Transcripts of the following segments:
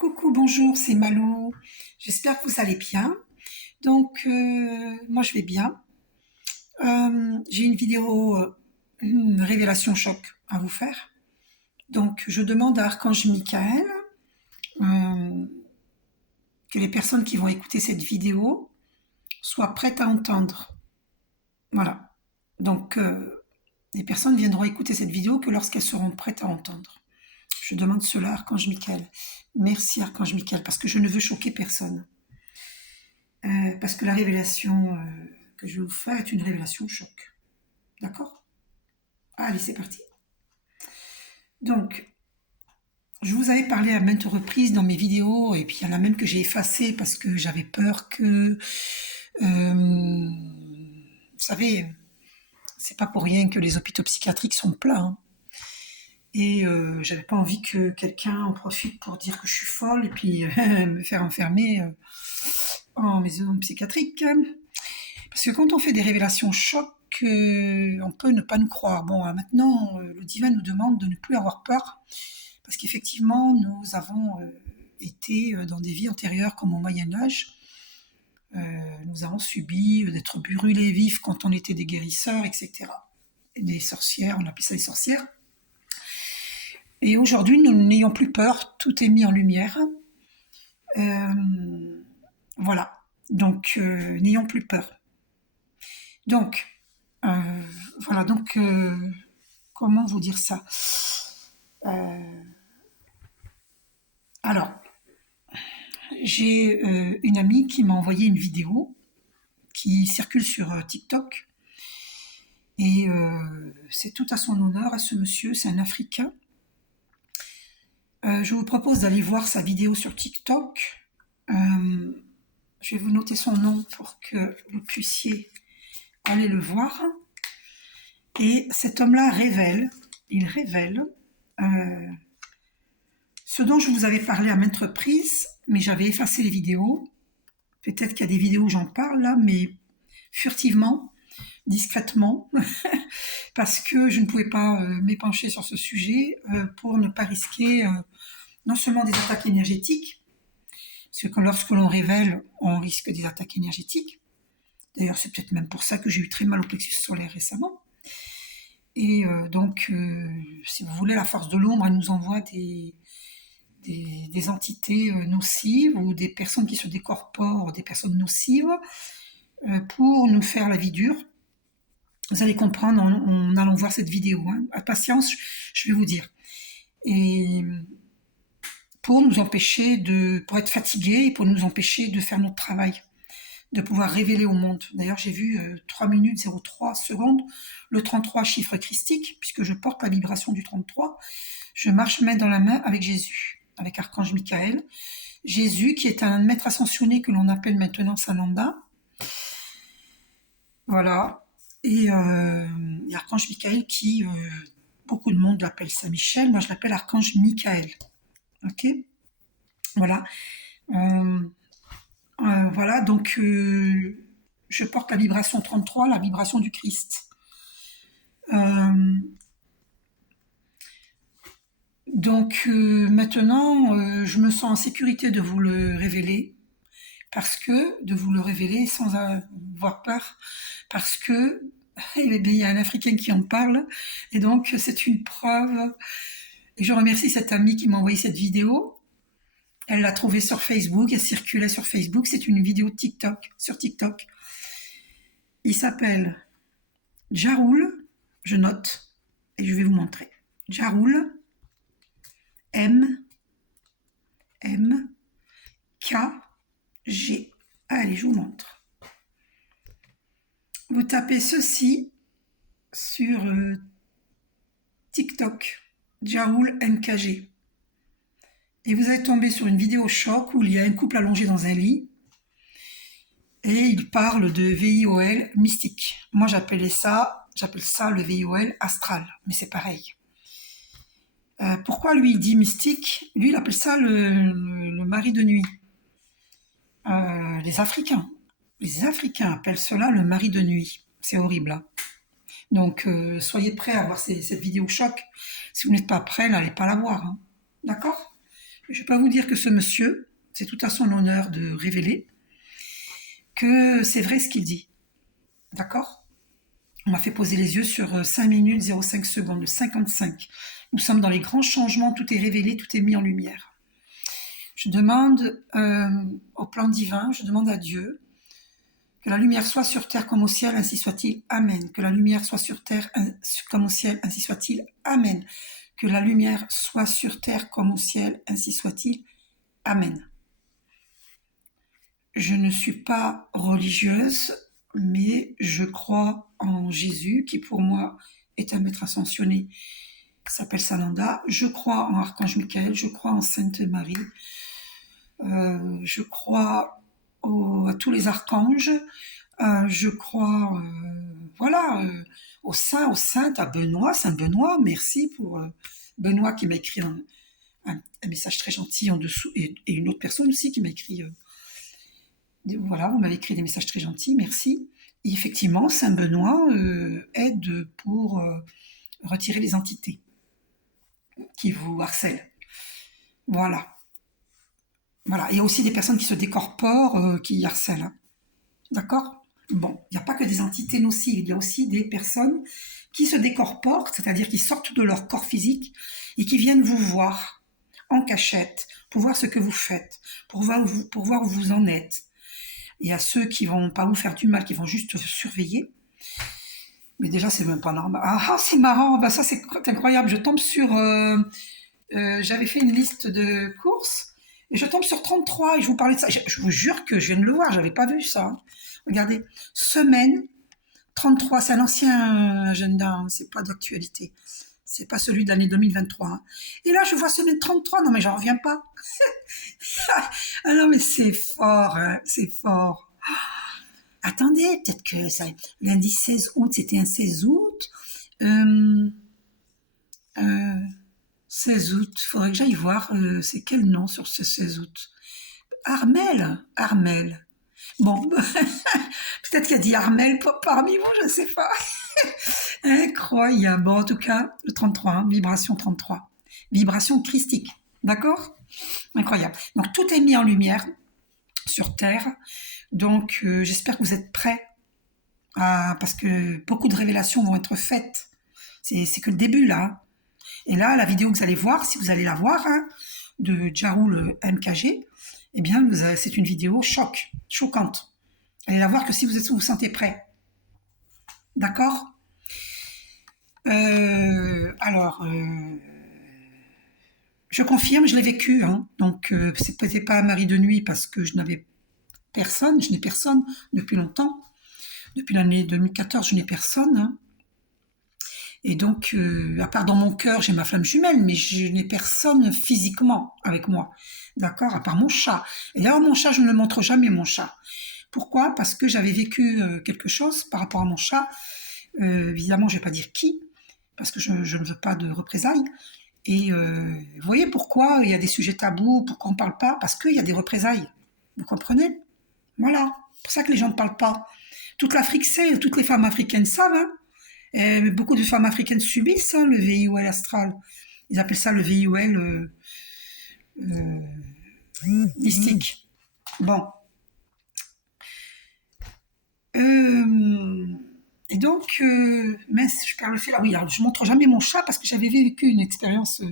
Coucou, bonjour, c'est Malou. J'espère que vous allez bien. Moi je vais bien. J'ai une vidéo, une révélation choc à vous faire. Donc, je demande à Archange Michael euh, que les personnes qui vont écouter cette vidéo soient prêtes à entendre. Voilà. Donc, les personnes viendront écouter cette vidéo que lorsqu'elles seront prêtes à entendre. Je demande cela à Archange Michael. Merci Archange Michael, parce que je ne veux choquer personne. Parce que la révélation que je vais vous faire est une révélation choc. D'accord? Allez, c'est parti. Donc, je vous avais parlé à maintes reprises dans mes vidéos, et puis il y en a même que j'ai effacé parce que j'avais peur que... vous savez, c'est pas pour rien que les hôpitaux psychiatriques sont pleins. Hein. Et j'avais pas envie que quelqu'un en profite pour dire que je suis folle et puis me faire enfermer en maison psychiatrique. Parce que quand on fait des révélations choc, on peut ne pas nous croire. Bon, maintenant, le divin nous demande de ne plus avoir peur, parce qu'effectivement, nous avons été dans des vies antérieures, comme au Moyen Âge. Nous avons subi d'être brûlés vifs quand on était des guérisseurs, etc. Et des sorcières, on appelait ça des sorcières. Et aujourd'hui, nous n'ayons plus peur, tout est mis en lumière. Voilà, donc n'ayons plus peur. Donc, euh, voilà, comment vous dire ça? Alors, j'ai une amie qui m'a envoyé une vidéo qui circule sur TikTok. Et c'est tout à son honneur à ce monsieur, c'est un Africain. Je vous propose d'aller voir sa vidéo sur TikTok. Je vais vous noter son nom pour que vous puissiez aller le voir. Et cet homme-là il révèle ce dont je vous avais parlé à maintes reprises, mais j'avais effacé les vidéos. Peut-être qu'il y a des vidéos où j'en parle là, mais furtivement, discrètement, parce que je ne pouvais pas m'épancher sur ce sujet pour ne pas risquer non seulement des attaques énergétiques, parce que lorsque l'on révèle, on risque des attaques énergétiques. D'ailleurs, c'est peut-être même pour ça que j'ai eu très mal au plexus solaire récemment. Et si vous voulez, la force de l'ombre, elle nous envoie des entités nocives ou des personnes qui se décorporent, des personnes nocives, pour nous faire la vie dure. Vous allez comprendre en allant voir cette vidéo. Hein. À patience, je vais vous dire. Et pour nous empêcher pour être fatigués et pour nous empêcher de faire notre travail, de pouvoir révéler au monde. D'ailleurs, j'ai vu 3 minutes 03 secondes, le 33 chiffre christique, puisque je porte la vibration du 33. Je marche main dans la main avec Jésus, avec Archange Michael. Jésus, qui est un maître ascensionné que l'on appelle maintenant Sananda. Voilà. Et Archange Michael qui, beaucoup de monde l'appelle Saint-Michel, moi je l'appelle Archange Michael. Ok. Voilà. Voilà, donc je porte la vibration 33, la vibration du Christ. Maintenant, je me sens en sécurité de vous le révéler, de vous le révéler sans avoir peur, parce que il y a un Africain qui en parle, et donc c'est une preuve. Et je remercie cette amie qui m'a envoyé cette vidéo. Elle l'a trouvée sur Facebook, elle circulait sur Facebook, c'est une vidéo TikTok, sur TikTok. Il s'appelle Jaroul, je note, et je vais vous montrer. Jaroul, M, K, G. Allez, je vous montre. Vous tapez ceci sur TikTok, Jaroul MKG. Et vous allez tomber sur une vidéo choc où il y a un couple allongé dans un lit et il parle de VIOL mystique. Moi j'appelle ça le VIOL astral, mais c'est pareil. Pourquoi lui il dit mystique? Lui il appelle ça le mari de nuit. Les Africains appellent cela le mari de nuit. C'est horrible. Hein. Donc soyez prêts à voir cette vidéo choc. Si vous n'êtes pas prêts, n'allez pas la voir. Hein. D'accord? Je peux vous dire que ce monsieur, c'est tout à son honneur de révéler que c'est vrai ce qu'il dit. D'accord? On m'a fait poser les yeux sur 5 minutes 05 secondes, 55. Nous sommes dans les grands changements, tout est révélé, tout est mis en lumière. Je demande au plan divin, je demande à Dieu que la lumière soit sur terre comme au ciel, ainsi soit-il. Amen. Que la lumière soit sur terre comme au ciel, ainsi soit-il. Amen. Que la lumière soit sur terre comme au ciel, ainsi soit-il. Amen. Je ne suis pas religieuse, mais je crois en Jésus, qui pour moi est un maître ascensionné, qui s'appelle Sananda. Je crois en Archange Michael, je crois en Sainte Marie, je crois à tous les archanges, je crois voilà, aux saints, aux saintes, à Benoît, Saint Benoît, merci pour Benoît qui m'a écrit un message très gentil en dessous, et une autre personne aussi qui m'a écrit, voilà, vous m'avez écrit des messages très gentils, merci. Et effectivement, Saint Benoît aide pour retirer les entités qui vous harcèlent. Voilà. Voilà. Il y a aussi des personnes qui se décorporent, qui harcèlent. Hein. D'accord? Bon, il n'y a pas que des entités nocives, il y a aussi des personnes qui se décorporent, c'est-à-dire qui sortent de leur corps physique et qui viennent vous voir en cachette, pour voir ce que vous faites, pour voir où vous en êtes. Et à ceux qui vont pas vous faire du mal, qui vont juste surveiller. Mais déjà, c'est même pas normal. Ah, c'est marrant, bah ça c'est incroyable. Je tombe sur... j'avais fait une liste de courses, et je tombe sur 33, et je vous parlais de ça. Je vous jure que je viens de le voir, j'avais pas vu ça. Hein. Regardez, semaine 33, c'est un ancien agenda, hein, c'est pas d'actualité. C'est pas celui de l'année 2023. Hein. Et là, je vois semaine 33, non mais j'en reviens pas. Ah non mais c'est fort, hein, c'est fort. Attendez, peut-être que ça, lundi 16 août, c'était un 16 août. Euh, euh, 16 août, faudrait que j'aille voir, c'est quel nom sur ce 16 août. Armel. Bon, peut-être qu'il y a dit Armel parmi vous, je ne sais pas. Incroyable. Bon, en tout cas, le 33, hein, vibration 33. Vibration christique. D'accord? Incroyable. Donc, tout est mis en lumière sur Terre. Donc, j'espère que vous êtes prêts parce que beaucoup de révélations vont être faites. C'est que le début, là. Et là, la vidéo que vous allez voir, si vous allez la voir, hein, de Jarul MKG, eh bien, c'est une vidéo choquante. Allez la voir que si vous vous sentez prêt. D'accord? Alors, je confirme, je l'ai vécu. Hein, donc, c'est peut-être pas Marie de nuit parce que je n'ai personne depuis longtemps. Depuis l'année 2014, je n'ai personne. Hein. Et donc, à part dans mon cœur, j'ai ma flamme jumelle, mais je n'ai personne physiquement avec moi. D'accord? À part mon chat. Et d'ailleurs, mon chat, je ne le montre jamais, mon chat. Pourquoi? Parce que j'avais vécu quelque chose par rapport à mon chat. Évidemment, je ne vais pas dire qui, parce que je ne veux pas de représailles. Et vous voyez pourquoi il y a des sujets tabous, pourquoi on ne parle pas? Parce qu'il y a des représailles. Vous comprenez? Voilà. C'est pour ça que les gens ne parlent pas. Toute l'Afrique sait, toutes les femmes africaines savent. Hein. Et beaucoup de femmes africaines subissent hein, le VIOL astral. Ils appellent ça le VIOL mystique. Bon. Et donc, mince, je perds le fil. Ah oui, alors je montre jamais mon chat parce que j'avais vécu une expérience.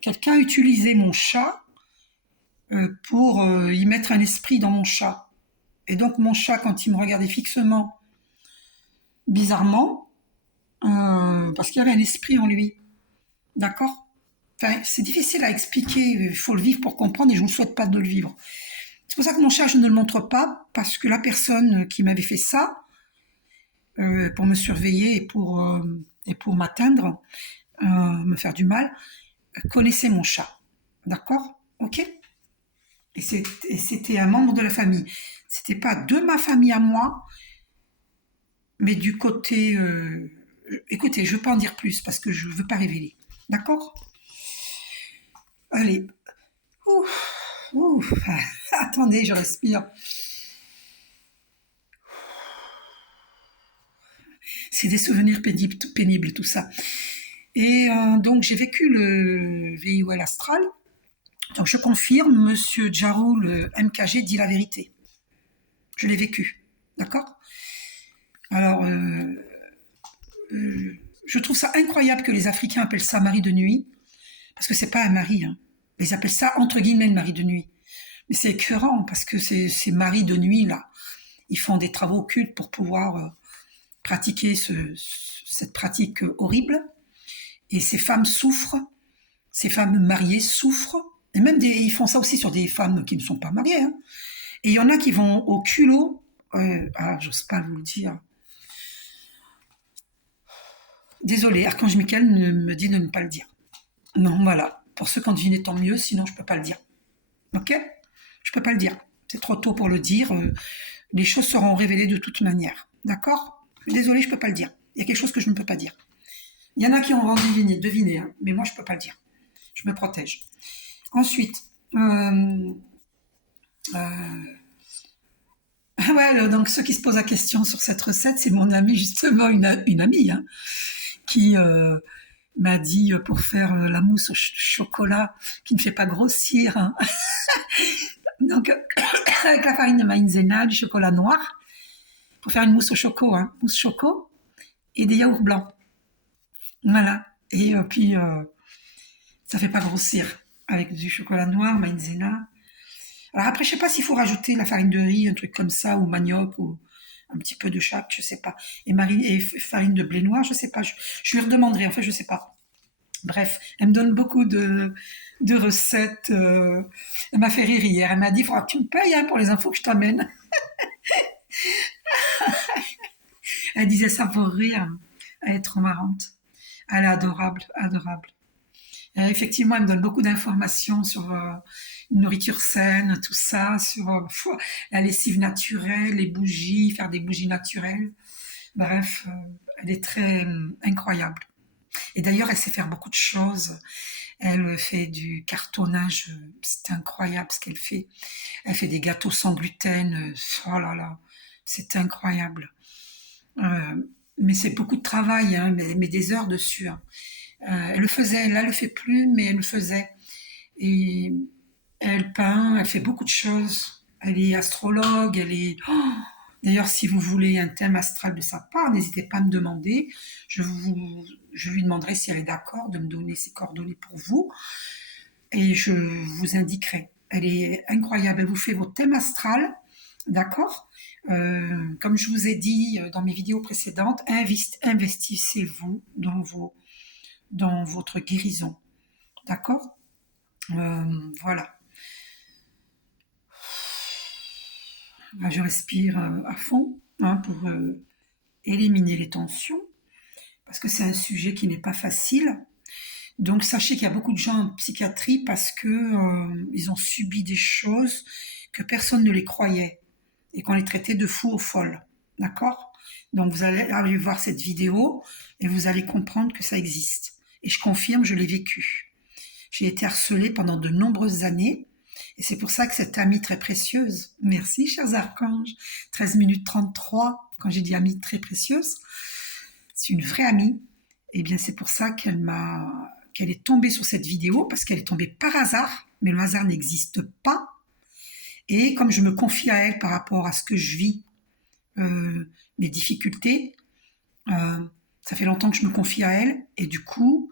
Quelqu'un a utilisé mon chat pour y mettre un esprit dans mon chat. Et donc mon chat, quand il me regardait fixement, bizarrement, parce qu'il y avait un esprit en lui. D'accord? Enfin, c'est difficile à expliquer, il faut le vivre pour comprendre et je ne vous souhaite pas de le vivre. C'est pour ça que mon chat, je ne le montre pas, parce que la personne qui m'avait fait ça, pour me surveiller et pour m'atteindre, me faire du mal, connaissait mon chat. D'accord? Ok? Et c'était un membre de la famille. C'était pas de ma famille à moi, mais du côté... écoutez, je ne veux pas en dire plus, parce que je ne veux pas révéler. D'accord? Allez. Ouf. Attendez, je respire. C'est des souvenirs pénibles, tout ça. Et donc j'ai vécu le VIOL astral. Donc je confirme, Monsieur Jarou, le MKG, dit la vérité. Je l'ai vécu, d'accord. Alors, je trouve ça incroyable que les Africains appellent ça mari de nuit, parce que c'est pas un mari, hein. Ils appellent ça entre guillemets le mari de nuit. Mais c'est écœurant, parce que ces maris de nuit, là, ils font des travaux occultes pour pouvoir pratiquer cette pratique horrible. Et ces femmes souffrent, ces femmes mariées souffrent, et même ils font ça aussi sur des femmes qui ne sont pas mariées, hein. Et il y en a qui vont au culot, j'ose pas vous le dire. Désolé, Archange Michael me dit de ne pas le dire. Non, voilà. Pour ceux qui ont deviné, tant mieux, sinon je peux pas le dire. Ok? Je peux pas le dire. C'est trop tôt pour le dire. Les choses seront révélées de toute manière. D'accord? Désolé, je peux pas le dire. Il y a quelque chose que je ne peux pas dire. Il y en a qui ont deviné, hein, mais moi je peux pas le dire. Je me protège. Ensuite, ouais, donc ceux qui se posent la question sur cette recette, c'est mon amie, justement, une amie, hein, qui m'a dit pour faire la mousse au chocolat qui ne fait pas grossir, hein. Donc, avec la farine de maïzena, du chocolat noir, pour faire une mousse au choco, hein, mousse choco, et des yaourts blancs. Voilà. Et puis, ça fait pas grossir avec du chocolat noir, maïzena. Alors après, je sais pas s'il faut rajouter la farine de riz, un truc comme ça, ou manioc, ou un petit peu de chaque, je sais pas. Et farine de blé noir, je sais pas. Je lui redemanderai, en fait, je sais pas. Bref, elle me donne beaucoup de recettes. Elle m'a fait rire hier. Elle m'a dit, il faudra que tu me payes, hein, pour les infos que je t'amène. Elle disait ça pour rire. Elle est trop marrante. Elle est adorable, adorable. Effectivement, elle me donne beaucoup d'informations sur une nourriture saine, tout ça, sur la lessive naturelle, les bougies, faire des bougies naturelles. Bref, elle est très incroyable. Et d'ailleurs, elle sait faire beaucoup de choses. Elle fait du cartonnage, c'est incroyable ce qu'elle fait. Elle fait des gâteaux sans gluten, oh là là, c'est incroyable. Mais c'est beaucoup de travail, hein, mais des heures dessus, hein. Elle le faisait, là elle le fait plus, mais elle le faisait. Et elle peint, elle fait beaucoup de choses. Elle est astrologue, elle est... Oh, d'ailleurs, si vous voulez un thème astral de sa part, n'hésitez pas à me demander. Je lui demanderai si elle est d'accord de me donner ses coordonnées pour vous. Et je vous indiquerai. Elle est incroyable. Elle vous fait vos thèmes astrales, d'accord. Comme je vous ai dit dans mes vidéos précédentes, investissez-vous dans votre guérison, d'accord. Voilà. Je respire à fond, hein, pour éliminer les tensions, parce que c'est un sujet qui n'est pas facile. Donc sachez qu'il y a beaucoup de gens en psychiatrie parce que ils ont subi des choses que personne ne les croyait et qu'on les traitait de fous ou folles, d'accord. Donc vous allez aller voir cette vidéo et vous allez comprendre que ça existe. Et je confirme, je l'ai vécu. J'ai été harcelée pendant de nombreuses années. Et c'est pour ça que cette amie très précieuse, merci chers archanges, 13 minutes 33, quand j'ai dit amie très précieuse, c'est une vraie amie. Et bien c'est pour ça qu'elle est tombée sur cette vidéo, parce qu'elle est tombée par hasard, mais le hasard n'existe pas. Et comme je me confie à elle par rapport à ce que je vis, mes difficultés, ça fait longtemps que je me confie à elle, et du coup,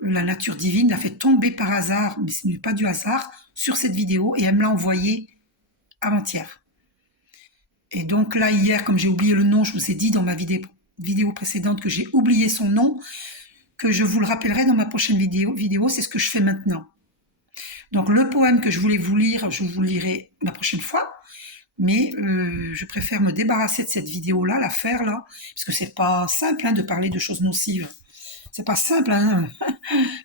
la nature divine l'a fait tomber par hasard, mais ce n'est pas du hasard, sur cette vidéo, et elle me l'a envoyée avant-hier. Et donc là, hier, comme j'ai oublié le nom, je vous ai dit dans ma vidéo précédente que j'ai oublié son nom, que je vous le rappellerai dans ma prochaine vidéo, c'est ce que je fais maintenant. Donc le poème que je voulais vous lire, je vous le lirai la prochaine fois, mais je préfère me débarrasser de cette vidéo-là, la faire là, parce que c'est pas simple, hein, de parler de choses nocives. C'est pas simple, hein.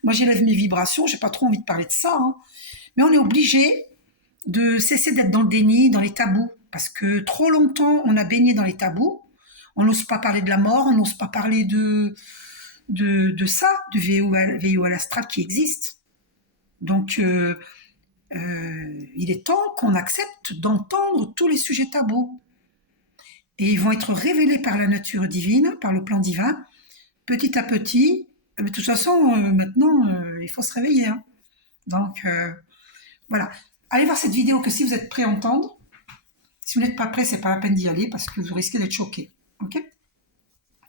Moi j'élève mes vibrations, j'ai pas trop envie de parler de ça, hein. Mais on est obligé de cesser d'être dans le déni, dans les tabous, parce que trop longtemps on a baigné dans les tabous, on n'ose pas parler de la mort, on n'ose pas parler de ça, du VIOL astral qui existe. Donc il est temps qu'on accepte d'entendre tous les sujets tabous. Et ils vont être révélés par la nature divine, par le plan divin, petit à petit, Mais de toute façon, maintenant, il faut se réveiller, hein. Donc, voilà. Allez voir cette vidéo que si vous êtes prêt à entendre. Si vous n'êtes pas prêt, c'est pas la peine d'y aller parce que vous risquez d'être choqué. Ok?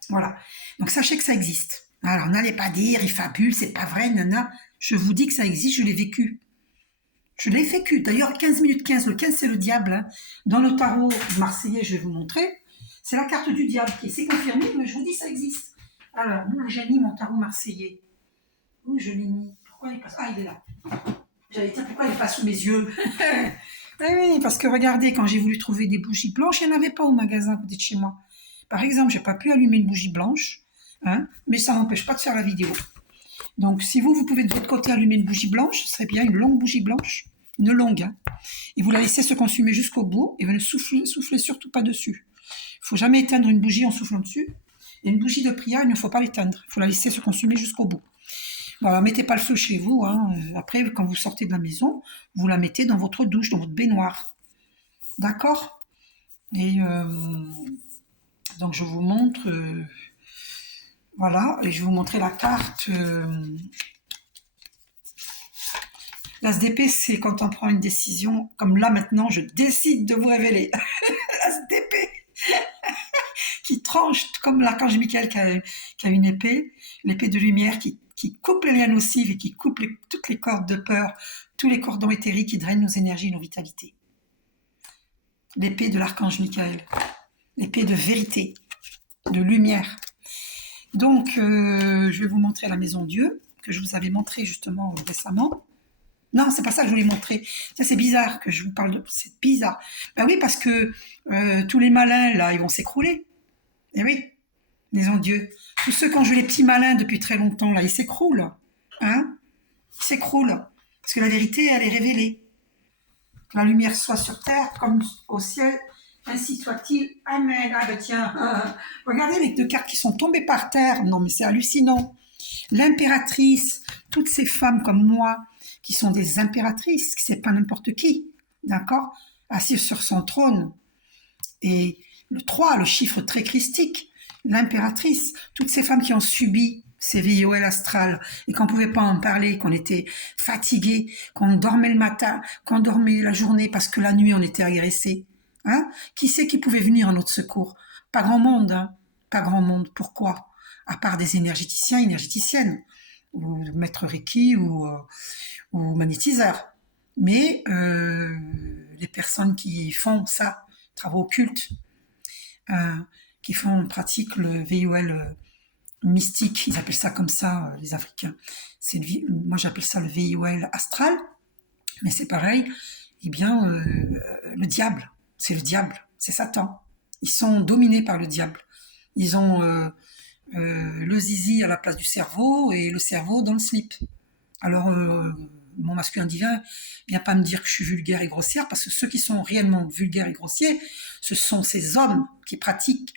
Voilà. Donc sachez que ça existe. Alors n'allez pas dire, il fabule, c'est pas vrai, nana. Je vous dis que ça existe, je l'ai vécu. Je l'ai vécu. D'ailleurs, 15 minutes 15, le 15 c'est le diable, hein. Dans le tarot marseillais, je vais vous montrer. C'est la carte du diable qui est confirmé, mais je vous dis ça existe. Alors, où j'ai mis mon tarot marseillais? Où je l'ai mis? Pourquoi il passe? Ah, il est là. J'allais dire pourquoi il est pas sous mes yeux. Eh oui, parce que regardez, quand j'ai voulu trouver des bougies blanches, il n'y en avait pas au magasin à côté de chez moi. Par exemple, j'ai pas pu allumer une bougie blanche, hein, mais ça m'empêche pas de faire la vidéo. Donc, si vous pouvez de votre côté allumer une bougie blanche, ce serait bien une longue bougie blanche, une longue, hein, et vous la laissez se consumer jusqu'au bout, et vous ne soufflez surtout pas dessus. Il ne faut jamais éteindre une bougie en soufflant dessus. Et une bougie de prière, il ne faut pas l'éteindre, il faut la laisser se consumer jusqu'au bout. Bon, alors, mettez pas le feu chez vous, hein. Après, quand vous sortez de la maison, vous la mettez dans votre douche, dans votre baignoire. D'accord? Et donc, je vous montre... voilà, et je vais vous montrer la carte. L'As d'épée, c'est quand on prend une décision, comme là maintenant, je décide de vous révéler. L'As d'épée qui tranche, comme l'archange Michael qui a une épée, l'épée de lumière qui coupe les liens nocifs et qui coupe toutes les cordes de peur, tous les cordons éthériques qui drainent nos énergies, nos vitalités. L'épée de l'archange Michael, l'épée de vérité, de lumière. Donc, je vais vous montrer la maison Dieu, que je vous avais montré justement récemment. Non, c'est pas ça que je voulais montrer. Ça, c'est bizarre que je vous parle de... C'est bizarre. Ben oui, parce que tous les malins, là, ils vont s'écrouler. Eh oui, maison Dieu. Tous ceux qui ont joué les petits malins depuis très longtemps, là, ils s'écroulent. Hein? Ils s'écroulent. Parce que la vérité, elle est révélée. Que la lumière soit sur terre comme au ciel, ainsi soit-il. Amen. Ah ben tiens, regardez les deux cartes qui sont tombées par terre. Non mais c'est hallucinant. L'impératrice, toutes ces femmes comme moi, qui sont des impératrices, c'est pas n'importe qui, d'accord, assises sur son trône. Et le 3, le chiffre très christique, l'impératrice, toutes ces femmes qui ont subi ces VIOL astrales et qu'on ne pouvait pas en parler, qu'on était fatigué, qu'on dormait le matin, qu'on dormait la journée parce que la nuit on était agressé. Hein? Qui c'est qui pouvait venir à notre secours? Pas grand monde, hein? Pas grand monde. Pourquoi? À part des énergéticiens, énergéticiennes, ou maître Reiki ou magnétiseurs. Mais les personnes qui font ça, travaux occultes, qui pratiquent le VIOL mystique, ils appellent ça comme ça, les Africains. Moi j'appelle ça le VIOL astral, mais c'est pareil. Eh bien, le diable, c'est le diable, c'est Satan. Ils sont dominés par le diable. Ils ont le zizi à la place du cerveau et le cerveau dans le slip. Alors, mon masculin divin vient pas me dire que je suis vulgaire et grossière, parce que ceux qui sont réellement vulgaires et grossiers, ce sont ces hommes qui pratiquent